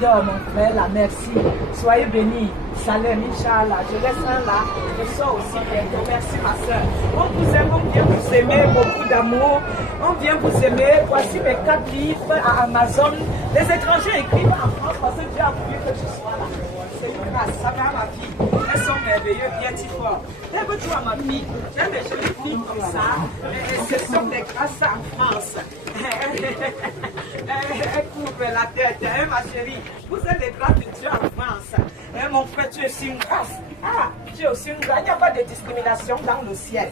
d'or, mon frère, là, merci. Soyez bénis. Salam, Inch'Allah. Je laisse un là. Je sors aussi bientôt. Merci, ma soeur. On vous aime, on vient vous aimer, beaucoup d'amour. On vient vous aimer. Voici mes 4 livres à Amazon. Les étrangers écrivent en France parce que Dieu a voulu que je sois là. C'est une grâce. Ça va, ma fille. Elles sont merveilleuses, bien fort. Lève-toi, ma fille. J'aime les jolies filles comme ça. Ce sont des grâces en France. Elle couvre la tête, hein, ma chérie. Vous êtes les grâces de Dieu en France. Hein, mon frère, tu es aussi une grâce. Ah, tu es aussi une grâce. Il n'y a pas de discrimination dans le ciel.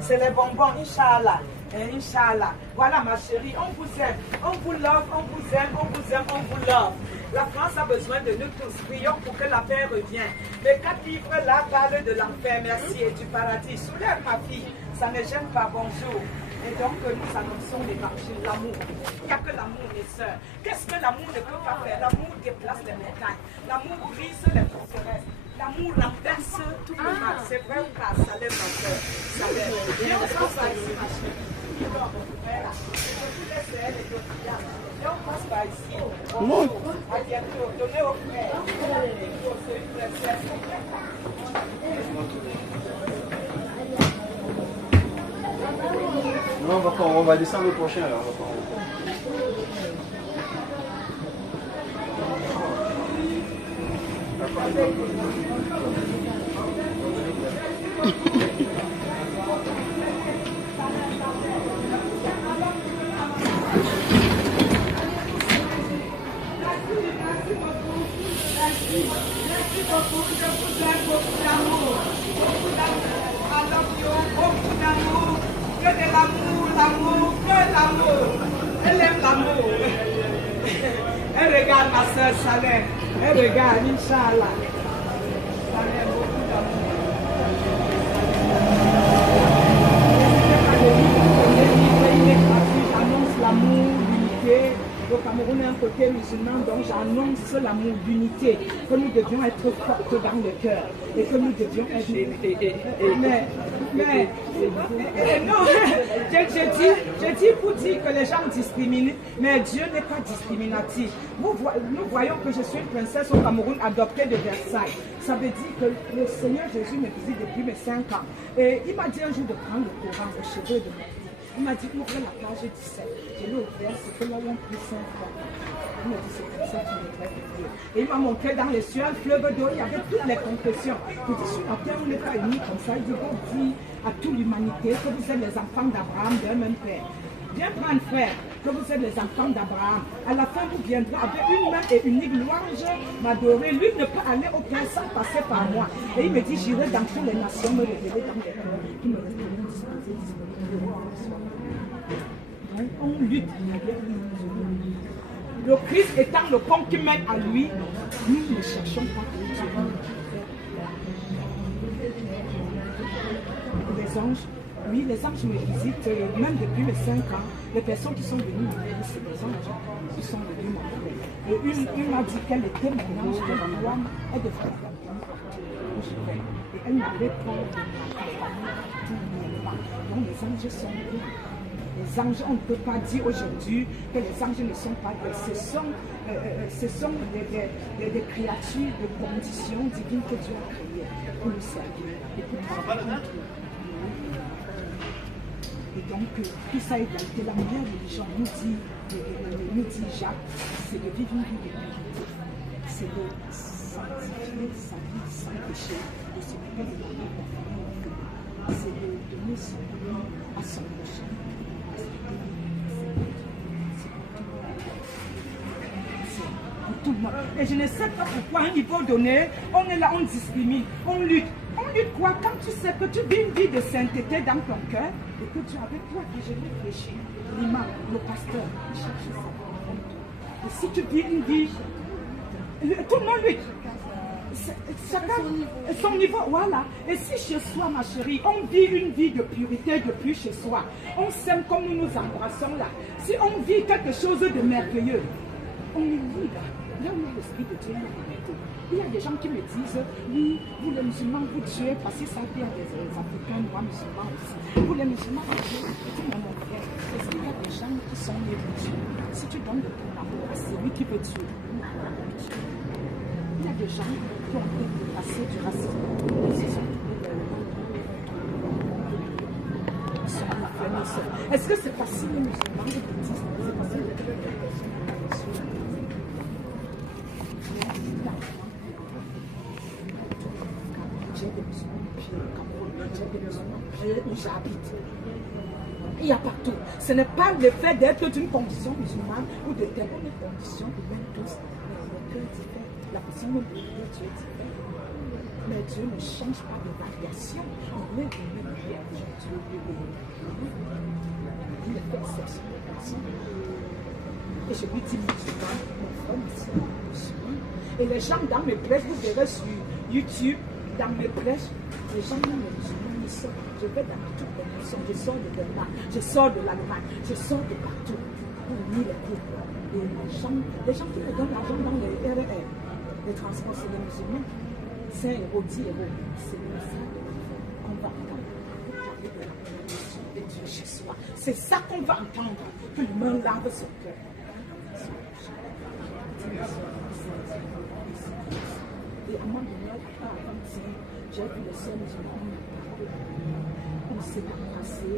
C'est les bonbons, Inch'Allah. Inch'Allah. Voilà, ma chérie, on vous aime. On vous love, on vous aime, on vous aime, on vous love. La France a besoin de nous tous. Prions pour que la paix revienne. Les 4 livres là parlent de l'enfer, merci, et du paradis. Soulève, ma fille. Ça ne gêne pas. Bonjour. Et donc, nous annonçons les marchés, l'amour. Il n'y a que l'amour, mes sœurs. Qu'est-ce que l'amour ne peut pas faire? L'amour déplace les montagnes. L'amour brise les forteresses. L'amour renverse tout le mal. C'est vrai ou pas? Ça lève ma soeur. Ça lève. Viens, on passe par ici, ma chérie. Je vous laisse elle et d'autres. Viens, on passe par ici. Bonjour. À bientôt. Donnez au frère. C'est une princesse. Non, on va descendre le prochain alors. Merci beaucoup, je vous aime beaucoup d'amour. Beaucoup d'amour. I love you, beaucoup d'amour. Que de l'amour, l'amour, que l'amour. Elle aime l'amour. Elle regarde ma soeur Salem. Elle regarde, Inch'Allah. Salem, beaucoup d'amour. Il est gratuit, j'annonce l'amour, l'unité. Au Cameroun, un côté musulman, donc j'annonce l'amour d'unité, que nous devions être fortes dans le cœur et que nous devions être. Non, je dis pour dire que les gens discriminent, mais Dieu n'est pas discriminatif. Nous voyons que je suis une princesse au Cameroun adoptée de Versailles. Ça veut dire que le Seigneur Jésus me visite depuis mes 5 ans. Et il m'a dit un jour de prendre le Coran aux cheveux de mon fils. Il m'a dit, ouvre la page 17. Je l'ai ouvert, c'était là où on prit 5 fois. Il m'a dit, c'est comme ça qu'il devrait prier. Et il m'a montré dans les cieux un fleuve d'eau, il y avait toutes les confessions. Il dit, sur la terre, on n'est pas unis comme ça. Il dit, on dit à toute l'humanité que vous êtes les enfants d'Abraham, d'un même père. Viens prendre, frère, que vous êtes les enfants d'Abraham. À la fin, vous viendrez avec une main et unique louange m'adorer. Lui ne peut aller au Père sans passer par moi. Et il me dit, j'irai dans toutes les nations me révéler dans les cœurs. Il me dit, on lutte. Le Christ étant le pont qui mène à lui, nous ne cherchons pas Dieu. Les anges, oui, les anges me visitent, même depuis mes 5 ans. Les personnes qui sont venues me dire, c'est des anges qui sont venus m'appeler. Et une m'a dit qu'elle était mon ange, qu'elle devrait l'appeler. Et elle m'avait peur de ma donc les anges sont venus. Les anges, on ne peut pas dire aujourd'hui que les anges ne sont pas des. Ce sont des créatures de conditions divines que Dieu a créées pour nous servir et pour travailler. Et donc, tout ça est égalité. La meilleure religion nous dit Jacques, c'est de vivre une vie de purité. C'est de sanctifier sa vie sans péché, de se couper de la vie qu'on fait. C'est de donner son nom à son prochain. Et je ne sais pas pourquoi, à un niveau donné, on est là, on discrimine, on lutte. On lutte quoi? Quand tu sais que tu vis une vie de sainteté dans ton cœur et que tu es avec toi, et je réfléchis, l'imam, le pasteur, il cherche ça. Et si tu vis une vie, tout le monde lutte. Chacun son niveau, voilà. Et si chez soi, ma chérie, on vit une vie de pureté depuis chez soi, on s'aime comme nous nous embrassons là. Si on vit quelque chose de merveilleux, on est libre. Là où l'Esprit de Dieu est liberté. Il y a des gens qui me disent, oui, vous les musulmans, vous tuez, parce que ça vient des Africains, noirs musulmans aussi. Vous les musulmans, vous tuez. Je dis, mon frère, est-ce qu'il y a des gens qui sont nés pour tuer? Si tu donnes de ton amour à celui qui veut tuer, il y a des gens qui ont été dépassés du racisme. Est-ce que c'est facile les musulmans de bouddhistes? C'est facile de j'ai des musulmans pieds au Cameroun, j'ai des musulmans pieds où j'habite. Il y a partout. Ce n'est pas le fait d'être d'une condition musulmane ou de telle condition, ou même tous. Le cœur diffère, la façon dont Dieu est différente. Mais Dieu ne change pas de variation. On est du même Dieu aujourd'hui. Il est fait exception de personne. Et je lui dis musulman, mon frère musulman. Et les gens dans mes prêches, vous verrez sur YouTube, dans mes prêches, les gens dans mes musulmans, ils sortent. Je vais dans toutes les nations, je sors de Bernard, je sors de l'Allemagne, je sors de partout. Pour unir les groupes. Et les gens qui me donnent l'argent dans les RR, les transports, c'est les musulmans. C'est un héros, 10 héros. C'est le message qu'on va entendre. De Dieu chez soi. C'est ça qu'on va entendre. Que l'humain lave son cœur. Et à un moment donné, avant-hier, j'ai vu le seul musulman. On s'est embrassé.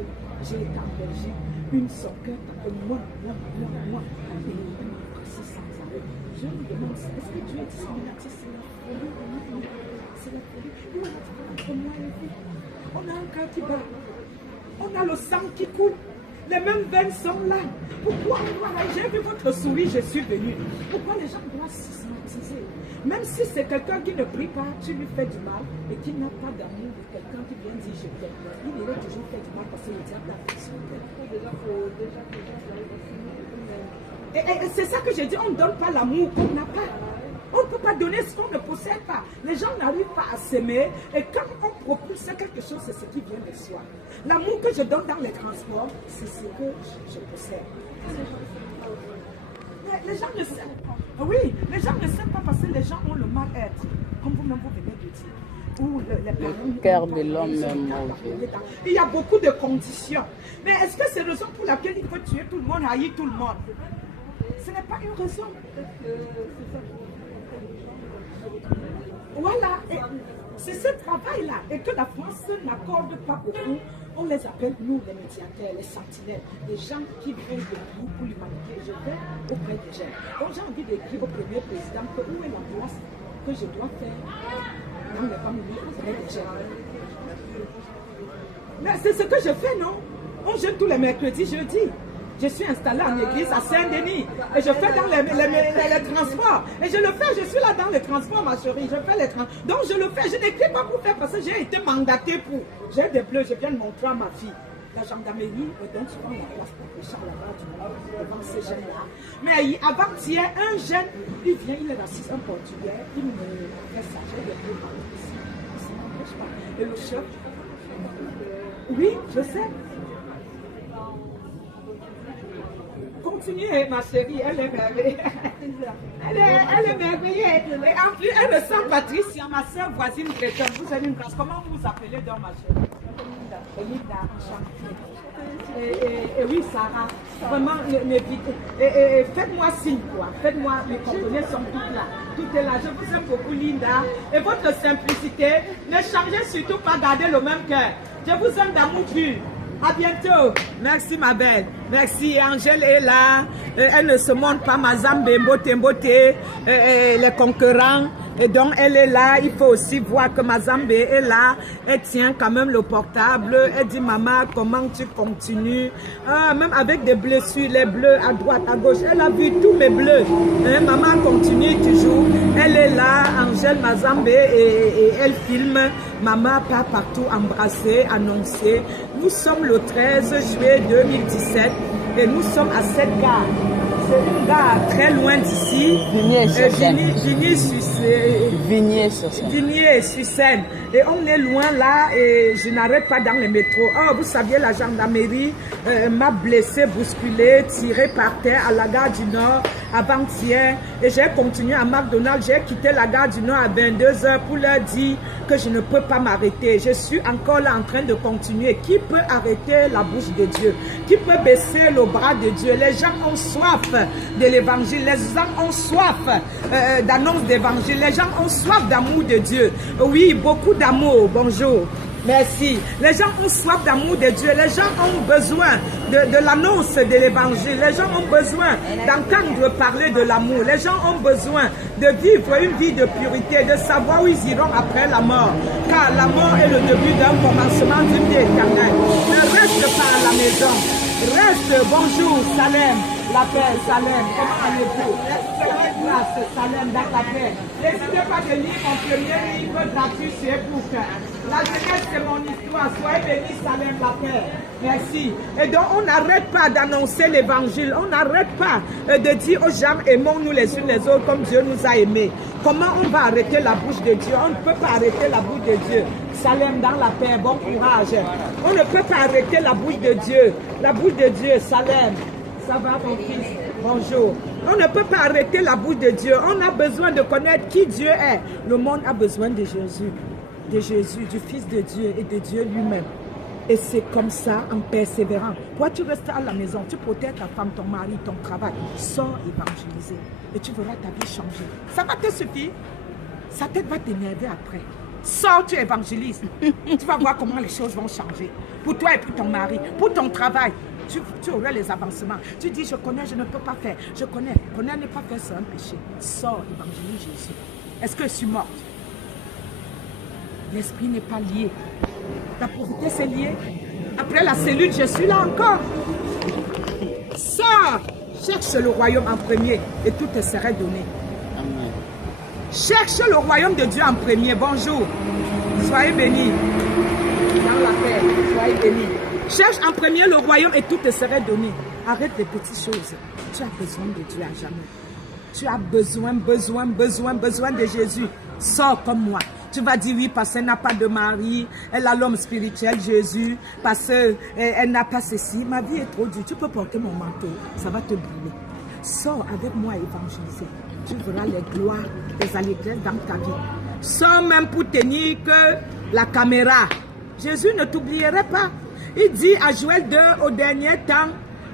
J'ai été en Belgique. Une son cœur t'appelle moi. Et il m'a embrassé sans arrêt. Je me demande, est-ce que Dieu est discriminatif? C'est la folie. On a un cœur qui bat. On a le sang qui coule. Les mêmes veines sont là. Pourquoi j'ai vu votre souris, je suis venu. Pourquoi les gens doivent systématiser? Même si c'est quelqu'un qui ne prie pas, tu lui fais du mal et qui n'a pas d'amour de quelqu'un qui vient dire je t'aime. Il aurait toujours fait du mal parce que le diable a fait son cœur. Et c'est ça que j'ai dit, on ne donne pas l'amour qu'on n'a pas. On ne peut pas donner ce qu'on ne possède pas. Les gens n'arrivent pas à s'aimer. Et quand on propulse quelque chose, c'est ce qui vient de soi. L'amour que je donne dans les transports, c'est ce que je possède. Mais les gens ne savent pas. Oui, les gens ne savent pas parce que les gens ont le mal-être. Comme vous-même vous venez de dire. Où le cœur de l'homme est mauvais. Il y a beaucoup de conditions. Mais est-ce que c'est la raison pour laquelle il faut tuer tout le monde, haïr tout le monde? Ce n'est pas une raison. Voilà, c'est ce travail-là. Et que la France n'accorde pas beaucoup. On les appelle, nous, les médiateurs, les sentinelles, les gens qui veulent de nous pour l'humanité. Je vais auprès des gens. Donc j'ai envie d'écrire au premier président que où est la place que je dois faire dans les familles auprès des gens. Mais c'est ce que je fais, non? On jeûne tous les mercredis, jeudi. Je suis installée en église à Saint-Denis et je fais dans les transports. Et je le fais, je suis là dans les transports, ma chérie. Je fais les transports. Donc je le fais, je n'écris pas pour faire parce que j'ai été mandatée pour. J'ai des bleus, je viens de montrer à ma fille. La gendarmerie me donne souvent la place pour les gens là-bas devant ces jeunes-là. Mais avant-hier, un jeune, il vient, il est raciste, un portugais, il me fait ça, j'ai des bleus ici. Ça ne m'empêche pas. Et le chef, oui, je sais. Continuez, ma chérie, elle est merveilleuse. Elle est merveilleuse. Et en plus, elle ressemble à Patricia, ma soeur voisine chrétienne. Vous avez une classe. Comment vous vous appelez dans ma chérie? Linda, enchantée. Et oui, Sarah, vraiment, faites-moi signe, quoi. Faites-moi, mes coordonnées sont toutes là. Tout est là. Je vous aime beaucoup, Linda. Et votre simplicité, ne changez surtout pas, gardez le même cœur. Je vous aime d'amour pur. À bientôt. Merci ma belle. Merci. Angèle est là. Elle ne se montre pas. Mazambe, Mbote, les concurrents. Et donc elle est là. Il faut aussi voir que Mazambe est là. Elle tient quand même le portable. Elle dit maman, comment tu continues? Même avec des blessures, les bleus à droite, à gauche. Elle a vu tous mes bleus. Maman continue toujours. Elle est là. Angèle Mazambe et elle filme. Maman part partout embrasser, annoncer. Nous sommes le 13 juillet 2017 et nous sommes à cette gare. c'est une gare très loin d'ici. Vigny-sur-Seine. Et on est loin là et je n'arrête pas dans le métro. Oh, vous saviez, la gendarmerie m'a blessé, bousculé, tiré par terre à la gare du Nord avant-hier. Et j'ai continué à McDonald's. J'ai quitté la gare du Nord à 22 h pour leur dire que je ne peux pas m'arrêter. Je suis encore là en train de continuer. Qui peut arrêter la bouche de Dieu? Qui peut baisser le bras de Dieu? Les gens ont soif de l'évangile. Les gens ont soif d'annonce d'évangile. Les gens ont soif d'amour de Dieu. Oui, beaucoup d'amour. Bonjour. Merci. Les gens ont soif d'amour de Dieu. Les gens ont besoin de l'annonce de l'évangile. Les gens ont besoin d'entendre parler de l'amour. Les gens ont besoin de vivre une vie de pureté, de savoir où ils iront après la mort. Car la mort est le début d'un commencement d'une vie éternelle. Ne reste pas à la maison. Reste. Bonjour, Salem. La paix, Salem. Comment allez-vous? Grâce, Salem, dans la paix. N'hésitez pas de lire mon premier livre gratuit sur ebook. La jeunesse, c'est mon histoire. Soyez bénis, Salem, la paix. Merci. Et donc, on n'arrête pas d'annoncer l'évangile. On n'arrête pas de dire aux gens, aimons-nous les unes les autres comme Dieu nous a aimés. Comment on va arrêter la bouche de Dieu? On ne peut pas arrêter la bouche de Dieu. Salem, dans la paix, bon courage. On ne peut pas arrêter la bouche de Dieu. La bouche de Dieu, Salem. Ça va, mon fils? Bonjour. On ne peut pas arrêter la bouche de Dieu. On a besoin de connaître qui Dieu est. Le monde a besoin de Jésus. De Jésus, du Fils de Dieu et de Dieu lui-même. Et c'est comme ça, en persévérant. Toi, tu restes à la maison, tu protèges ta femme, ton mari, ton travail. Sors évangéliser et tu verras ta vie changer. Ça va te suffire. Sa tête va t'énerver après. Sors, tu évangélises. Tu vas voir comment les choses vont changer. Pour toi et pour ton mari, pour ton travail. Tu auras les avancements. Tu dis, je connais, je ne peux pas faire. Je connais. Connaître n'est pas faire, c'est un péché. Sors, évangélise Jésus. Est-ce que je suis morte? L'esprit n'est pas lié. La pauvreté, c'est lié. Après la cellule, je suis là encore. Sors, cherche le royaume en premier et tout te sera donné. Amen. Cherche le royaume de Dieu en premier. Bonjour. Soyez bénis. Dans la paix, soyez bénis. Cherche en premier le royaume et tout te sera donné. Arrête les petites choses. Tu as besoin de Dieu à jamais. Tu as besoin de Jésus. Sors comme moi. Tu vas dire oui parce qu'elle n'a pas de mari, elle a l'homme spirituel Jésus, parce qu'elle n'a pas ceci. Ma vie est trop dure. Tu peux porter mon manteau, ça va te brûler. Sors avec moi évangéliser. Tu verras les gloires, les allégresse dans ta vie. Sors même pour tenir que la caméra. Jésus ne t'oublierait pas. Il dit à Joël 2, au dernier temps,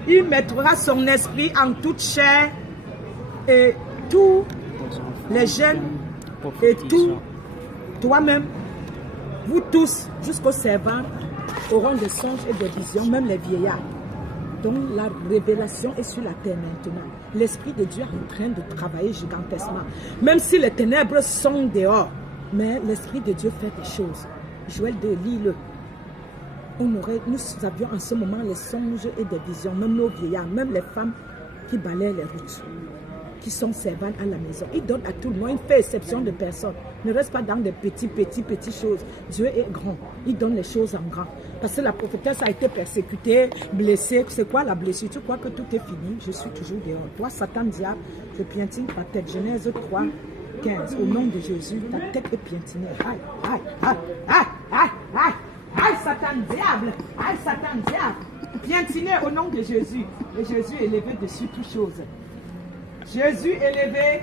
il mettra son esprit en toute chair et tous les jeunes et tout, toi-même, vous tous, jusqu'aux servants, auront des songes et des visions, même les vieillards. Donc la révélation est sur la terre maintenant. L'Esprit de Dieu est en train de travailler gigantesquement. Même si les ténèbres sont dehors, mais l'Esprit de Dieu fait des choses. Joël 2, lis-le. Nous avions en ce moment les songes et des visions, même nos vieillards, même les femmes qui balaient les routes, qui sont servantes à la maison. Il donne à tout le monde, il fait exception de personne. Ne reste pas dans des petites choses. Dieu est grand, il donne les choses en grand. Parce que la prophétesse a été persécutée, blessée. C'est quoi la blessure? Tu crois que tout est fini? Je suis toujours dehors. Toi, Satan, diable, je piétine ta tête. Genèse 3, 15. Au nom de Jésus, ta tête est piétinée. Aïe, aïe, aïe, aïe, aïe, aïe. Aïe, Satan, diable! Aïe, Satan, diable! Piétiné au nom de Jésus. Et Jésus est élevé dessus toutes choses. Jésus est élevé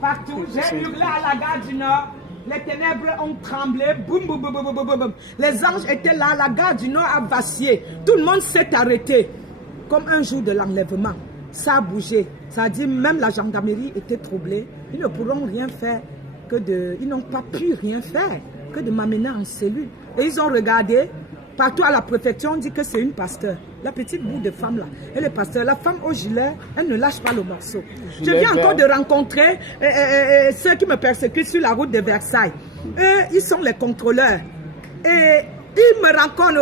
partout. J'ai hurlé à la gare du Nord. Les ténèbres ont tremblé. Boum, boum, boum, boum, boum, boum. Les anges étaient là. La gare du Nord a vacillé. Tout le monde s'est arrêté. Comme un jour de l'enlèvement. Ça a bougé. Ça a dit même la gendarmerie était troublée. Ils ne pourront rien faire que de... Ils n'ont pas pu rien faire que de m'amener en cellule. Et ils ont regardé, partout à la préfecture, on dit que c'est une pasteur. La petite bout de femme là, elle est pasteur. La femme au gilet, elle ne lâche pas le morceau. Je viens encore de rencontrer ceux qui me persécutent sur la route de Versailles. Eux, ils sont les contrôleurs. Et ils me rencontrent,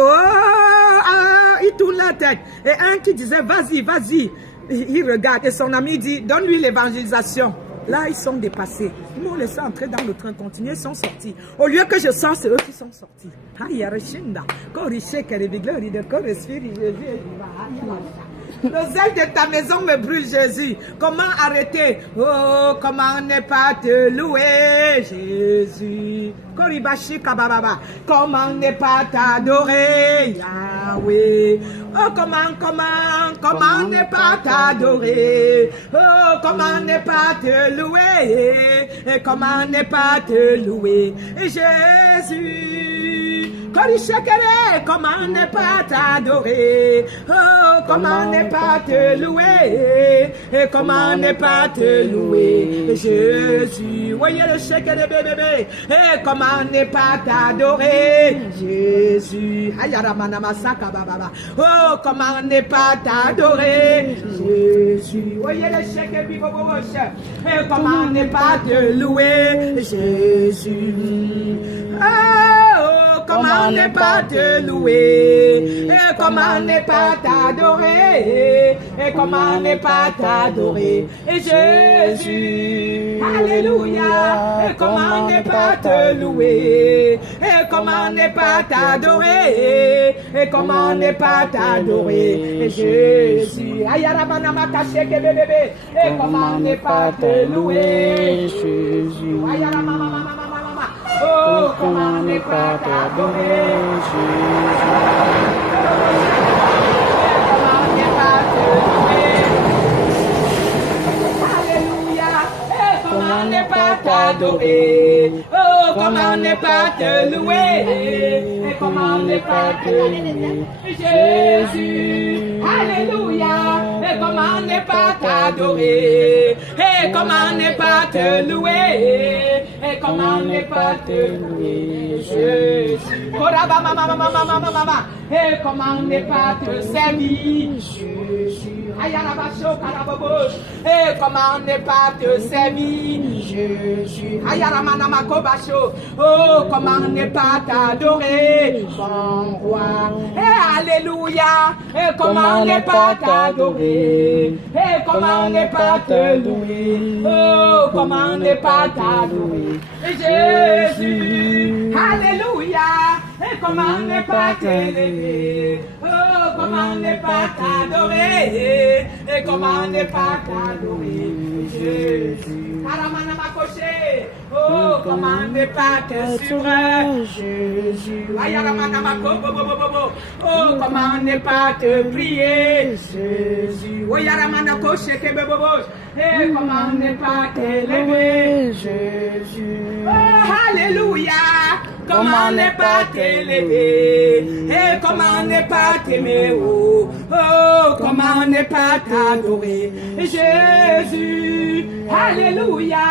ils tournent la tête. Et un qui disait, vas-y, vas-y. Il regarde et son ami dit, donne-lui l'évangélisation. Là, ils sont dépassés. Ils m'ont laissé entrer dans le train, continuer, ils sont sortis. Au lieu que je sors, c'est eux qui sont sortis. Le zèle de ta maison me brûle, Jésus. Comment arrêter? Oh, comment ne pas te louer, Jésus? Koribashi kabababa. Comment ne pas t'adorer, Yahweh? Oh, comment ne pas t'adorer? Oh, comment ne pas te louer? Et comment ne pas te louer, Jésus? Comment ne pas t'adorer? Oh, comment ne pas te louer? Et comment ne pas te louer, Jésus? Voyez le chèque de bébé. Et comment ne pas t'adorer, Jésus? Oh, comment ne pas t'adorer, Jésus? Voyez le chèque de bébé. Et comment ne pas te louer, Jésus? Oh, comment ne pas te louer, et comment ne pas t'adorer, et comment ne pas t'adorer, et Jésus, alléluia, et comment ne pas te louer, et comment ne pas t'adorer, et comment ne pas t'adorer, et Jésus, ayarabana caché que bébé, et comment ne pas te louer, Jésus, ayarabana. Oh, comment ne pas t'adorer, Jésus? Comment ne pas te louer? Alléluia. Comment ne pas t'adorer? Oh, comment ne pas te louer? Et comment ne pas te louer, Jésus? Alléluia. Et comment ne pas t'adorer? Et comment ne pas te louer? Et comment ne pas te louer, Jésus? Et comment ne pas te servir, Jésus? Et comment ne pas te servir, Jésus? Oh, comment ne pas t'adorer, mon roi? Et alléluia. Et comment ne pas t'adorer? Et comment ne pas te louer? Oh, comment ne pas t'adorer, Jésus? Alléluia. Et comment ne pas t'élever? Oh, comment ne pas t'adorer? Et comment ne pas t'adorer, Jésus? Oh, comment ne pas te suivre, Jésus? Oh, comment ne pas te prier, Jésus? Et comment ne pas t'élever, Jésus? Oh, alléluia. Comment ne pas t'élever? Et comment ne pas t'aimer? Oh, oh, comment ne pas t'adorer, Jésus? Alléluia.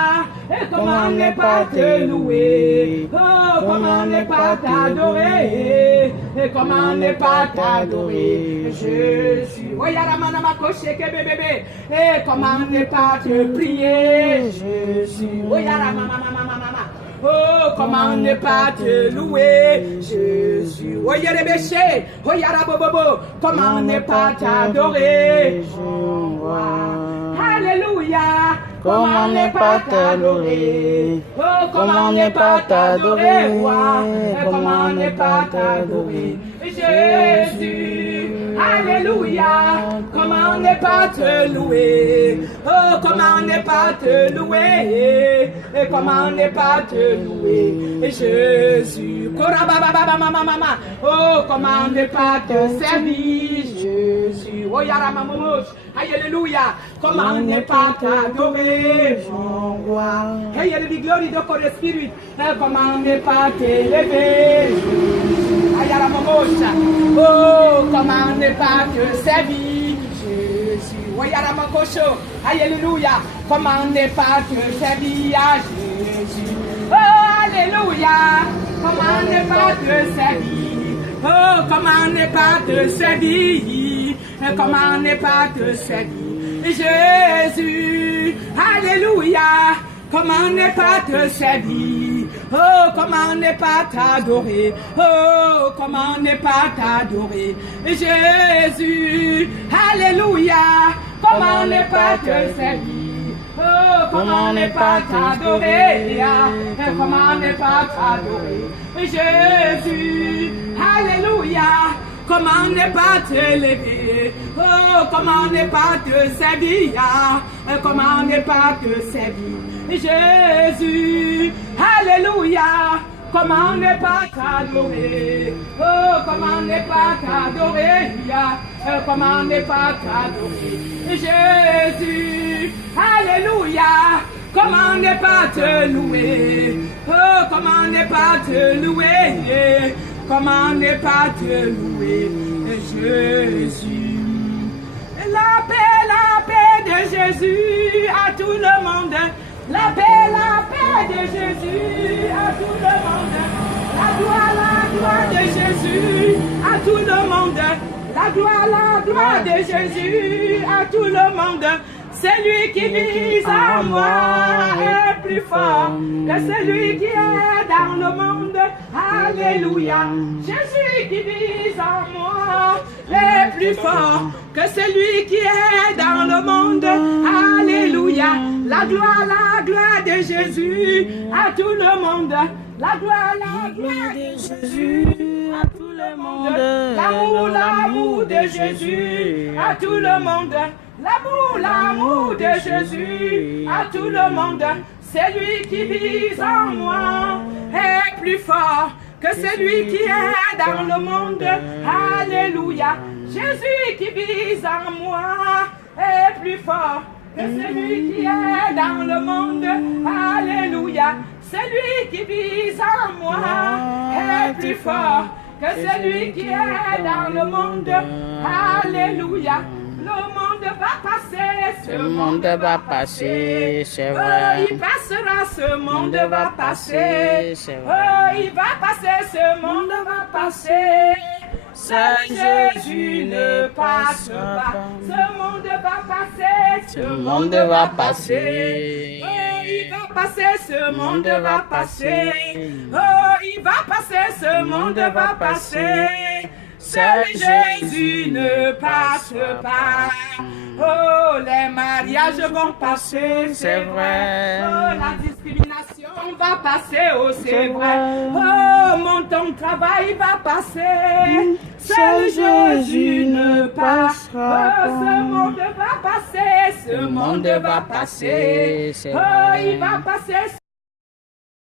Et comment ne pas te louer? Oh, comment ne pas t'adorer? Et comment ne pas t'adorer, Jésus? Oh, yaramana coché que bébé. Et comment ne pas te prier, Jésus? Oh, yaramama. Oh, comment ne pas te louer, Jésus? Oh, Yerebéché, oh, Yarabobobo, comment ne pas t'adorer, Jésus? Alléluia, comment ne pas t'adorer? Oh, comment ne pas t'adorer, roi? Comment ne pas t'adorer, Jésus? Alléluia, comment ne pas te louer? Oh, comment ne pas te louer? Et comment ne pas te louer, Jésus? Oh, comment ne pas te servir, Jésus? Oh, Yaramamouch, alléluia, comment ne pas t'adorer, mon roi? Hey, il y a the glory de for the spirit. Comment ne pas t'élever, Jésus? Oh, comment ne pas te servir, Jésus? Oh, Yaramamoucho, alléluia, comment ne pas te servir, Jésus? Oh, alléluia, comment ne pas te servir? Oh, comment ne pas te servir? Comment ne pas te servir, Jésus? Alléluia, comment ne pas te servir? Oh, comment ne pas t'adorer? Oh, comment ne pas t'adorer, Jésus? Alléluia, comment ne pas te servir? Oh, comment ne pas t'adorer? Comment ne pas t'adorer, Jésus? Alléluia, Comment ne pas te lever? Oh, comment ne pas te servir? Comment ne pas te servir? Jésus, Alléluia. Comment ne pas t'adorer? Oh, comment ne pas t'adorer? Comment ne pas t'adorer? Jésus, Alléluia. Comment ne pas te louer? Oh, comment ne pas te louer? Comment ne pas te louer? Jésus. La paix de Jésus à tout le monde. La paix de Jésus à tout le monde. La gloire de Jésus à tout le monde. La gloire de Jésus à tout le monde. Celui qui vise en moi est plus fort que celui qui est dans le monde. Alléluia. Jésus qui vise en moi est plus fort que celui qui est dans le monde. Alléluia. La gloire de Jésus à tout le monde. La gloire de Jésus à tout le monde. L'amour de Jésus à tout le monde. L'amour de Jésus à tout le monde. Celui qui vise en moi est plus fort que celui qui est dans le monde. Alléluia. Jésus qui vise en moi est plus fort que celui qui est dans le monde. Alléluia. Celui qui vise en moi est plus fort que celui qui est dans le monde. Alléluia. Le monde va passer, ce monde va passer, c'est vrai. Il passera, ce monde va passer, c'est vrai. Il va passer, ce monde va passer. Seul Jésus ne passe pas. Ce monde va passer, ce monde va passer. Il va passer, ce monde va passer. Il va passer, ce monde va passer. Seul Jésus ne passe pas. Oh, les mariages vont passer, c'est vrai. Oh, la discrimination va passer, oh, c'est vrai. Oh, ton travail va passer. Seul Jésus ne passe pas. Oh, ce monde va passer, ce monde va passer. Oh, il va passer.